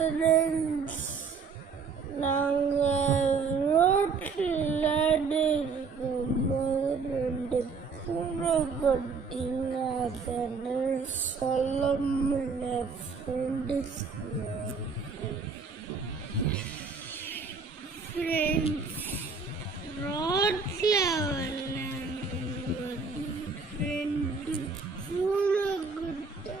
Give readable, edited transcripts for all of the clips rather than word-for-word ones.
Friends, நாங்கள் ரோட்டில் இருக்கும்போது 2 பூனைக்குட்டிங்க. அதனால் சொல்ல முடியல ஃப்ரெண்ட்ஸ். ரோட்டில் விளையாடும்போது 2 பூனைக்குட்டி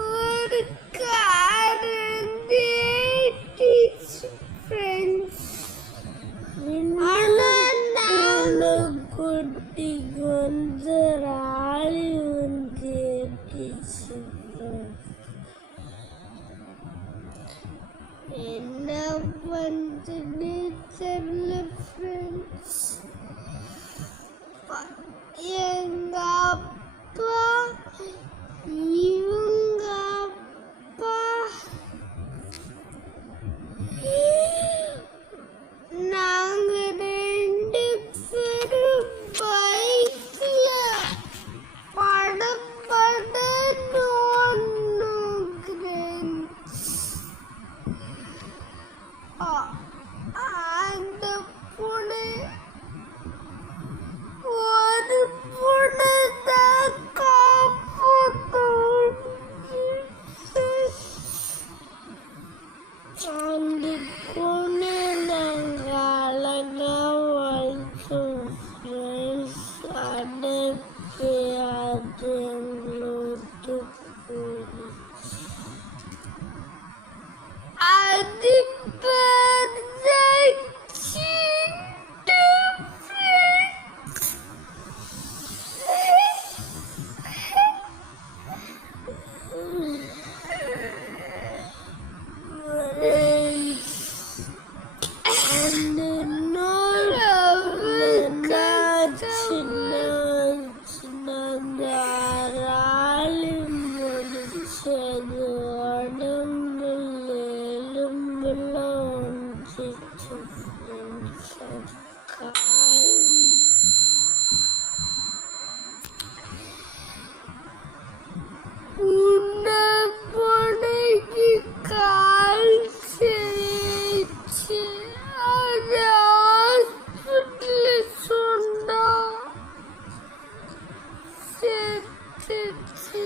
ஒரு கார் ஃப்ரெண்ட்ஸ். ஆனால் குட்டிக்கு வந்து ராலி வந்து ஏற்றிச்சு. என்ன பண்ணுன்னு தெரியல ஃப்ரெண்ட்ஸ். எங்க அப்பா இவங்க அப்பா நாங்க 2 பேரும் பைக்ல படபடன்னு அந்த பூனை ஒரு பூனை தான் அந்த பூனை நாங்கள் அழகா வளர்த்தோம் ஃப்ரெண்ட்ஸ். அனுப்பி அது எங்களுக்கு அது பேர் சிட்டு ஃப்ரெண்ட்ஸ். அந்த ராலி முடிச்சது உடம்புல எலும்புலாம் வந்துச்சு ஃப்ரெண்ட்ஸ். பூனைக்கு கால் சரிச்சு. அது ஹாஸ்பிட்டல் சொன்னா செத்துச்சு.